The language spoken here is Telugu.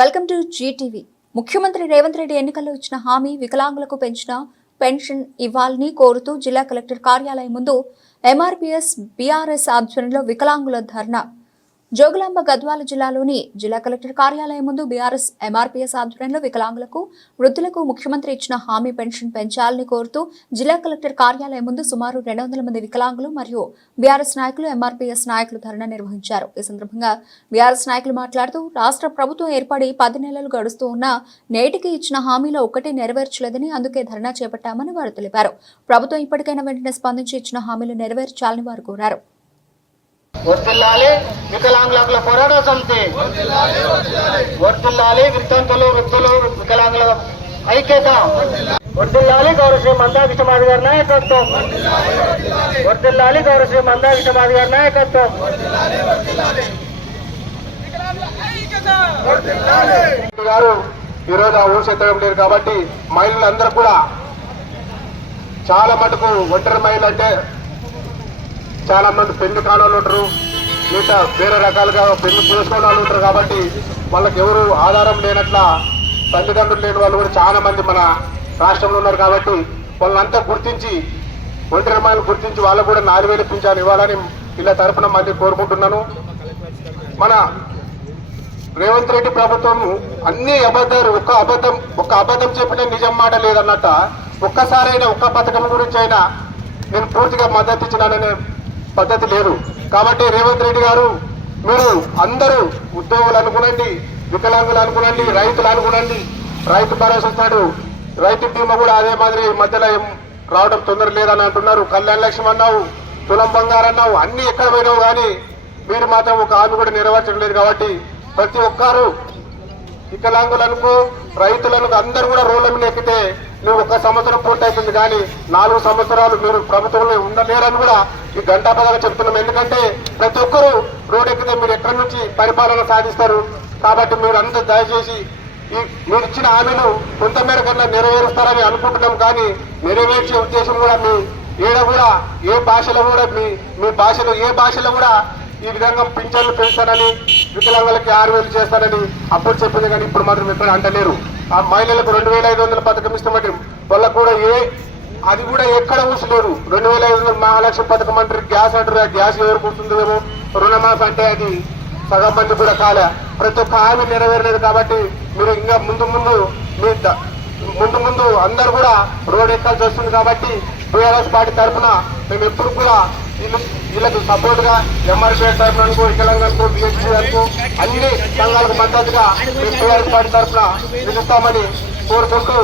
Welcome to Zee TV. ముఖ్యమంత్రి రేవంత్ రెడ్డి ఎన్నికల్లో ఇచ్చిన హామీ వికలాంగులకు పెంచిన పెన్షన్ ఇవ్వాలని కోరుతూ జిల్లా కలెక్టర్ కార్యాలయం ముందు ఎంఆర్పీఎస్ బీఆర్ఎస్ ఆధ్వర్యంలో వికలాంగుల ధర్నా. జోగులాంబ గద్వాల జిల్లాలోని జిల్లా కలెక్టర్ కార్యాలయం ముందు బీఆర్ఎస్ ఎంఆర్పీఎస్ ఆధ్వర్యంలో వికలాంగులకు వృద్ధులకు ముఖ్యమంత్రి ఇచ్చిన హామీ పెన్షన్ పెంచాలని కోరుతూ జిల్లా కలెక్టర్ కార్యాలయం ముందు సుమారు 200 మంది వికలాంగులు మరియు బీఆర్ఎస్ నాయకులు ఎంఆర్పీఎస్ నాయకులు ధర్నా నిర్వహించారు. ఈ సందర్భంగా బీఆర్ఎస్ నాయకులు మాట్లాడుతూ రాష్ట్ర ప్రభుత్వం ఏర్పడి 10 నెలలు గడుస్తూ ఉన్నా నేటికి ఇచ్చిన హామీలో ఒక్కటి నెరవేర్చలేదని, అందుకే ధర్నా చేపట్టామని వారు తెలిపారు. ప్రభుత్వం ఇప్పటికైనా వెంటనే స్పందించి ఇచ్చిన హామీలు నెరవేర్చాలని వారు కోరారు. వర్తిల్లాలి వికలాంగుల హక్కుల పోరాట సమితి, వర్తిల్లాలి వితంతులు వృద్ధులు వికలాంగుల ఐక్యత, వర్తిల్లాలి గౌరవశ్రీ మందా విశ్వమాధి గారి నాయకత్వం, వర్తిల్లాలి గౌరవశ్రీ మందా విశ్వమాధి గారి నాయకత్వం. గారు ఈరోజు ఆ ఊరు ఎత్తడం లేదు కాబట్టి మహిళలందరూ కూడా చాలా మటుకు ఒంటరి మహిళలు అంటే చాలా మంది పెళ్లి కాని వాళ్ళు ఉంటారు, మిగతా వేరే రకాలుగా పెళ్లి చేసుకునే వాళ్ళు ఉంటారు. కాబట్టి వాళ్ళకి ఎవరు ఆధారం లేనట్ల తల్లిదండ్రులు లేని వాళ్ళు కూడా చాలా మంది మన రాష్ట్రంలో ఉన్నారు. కాబట్టి వాళ్ళంతా గుర్తించి ఒంటరి మహిళలు గుర్తించి వాళ్ళకు కూడా 4,000 పింఛను ఇవ్వాలని ఇలా తరఫున మళ్ళీ కోరుకుంటున్నాను. మన రేవంత్ రెడ్డి ప్రభుత్వం అన్ని అబద్ధాలు, ఒక్క అబద్ధం చెప్పిన నిజం మాట లేదన్నట్ట. ఒక్కసారైనా ఒక్క పథకం గురించి అయినా నేను పూర్తిగా మద్దతు ఇచ్చినాననే పద్ధతి లేదు. కాబట్టి రేవంత్ రెడ్డి గారు, మీరు అందరూ ఉద్యోగులు అనుకునండి, వికలాంగులు అనుకునండి, రైతులు అనుకునండి, రైతు భరోసా ఇస్తాడు, రైతు బీమా కూడా అదే మాదిరి మధ్యలో రావడం తొందర లేదని అంటున్నారు. కళ్యాణ లక్ష్యం అన్నావు, తులం బంగారు అన్నావు, అన్ని ఎక్కడ పోయినావు కానీ మీరు మాత్రం ఒక హామీ కూడా నెరవేర్చడం లేదు. కాబట్టి ప్రతి ఒక్కరు వికలాంగులకు రైతులకు అందరూ కూడా రోడ్ల మీద ఎక్కితే నువ్వు 1 సంవత్సరం పూర్తి అవుతుంది కానీ 4 సంవత్సరాలు మీరు ప్రభుత్వంలో ఉండలేరని కూడా ఈ గంటాపదంగా చెప్తున్నాం. ఎందుకంటే ప్రతి ఒక్కరూ రోడ్ ఎక్కితే మీరు ఎక్కడి నుంచి పరిపాలన సాధిస్తారు. కాబట్టి మీరు అంతా దయచేసి మీరు ఇచ్చిన హామీలు కొంతమేర కన్నా నెరవేరుస్తారని అనుకుంటున్నాం. కానీ నెరవేర్చే ఉద్దేశం కూడా మీ ఏడ కూడా ఏ భాషలో కూడా మీ భాషలో ఏ భాషలో కూడా ఈ విధంగా పింఛన్లు పెంచానని, వికలాంగులకి 6,000 చేస్తానని అప్పుడు చెప్పింది కానీ ఇప్పుడు మాత్రం ఎక్కడ అంటలేరు. ఆ మహిళలకు 2,500 పథకం ఇస్తామంటే వాళ్ళకు కూడా అది కూడా ఎక్కడ ఊసలేరు. 2,500 మహాలక్ష్మి పథకం అంటారు, గ్యాస్ అంటారు, గ్యాస్ ఎవరికి వస్తుందేమో, రుణమాఫీ అంటే అది సగం మంది కూడా కాలే. ప్రతి ఒక్క హామీ నెరవేరలేదు. కాబట్టి మీరు ఇంకా ముందు అందరూ కూడా రోడ్ ఎక్కాల్సి వస్తుంది. కాబట్టి టీఆర్ఎస్ పార్టీ తరఫున మేము ఎప్పుడు కూడా వీళ్ళకు సపోర్ట్ గా ఎంఆర్పీఎస్ తరఫునకు, వికలాంగులకు, బీఎస్పీ వరకు అన్ని సంఘాలకు మద్దతుగా టీఆర్ఎస్ పార్టీ తరఫున నిలుస్తామని కోరుకుంటూ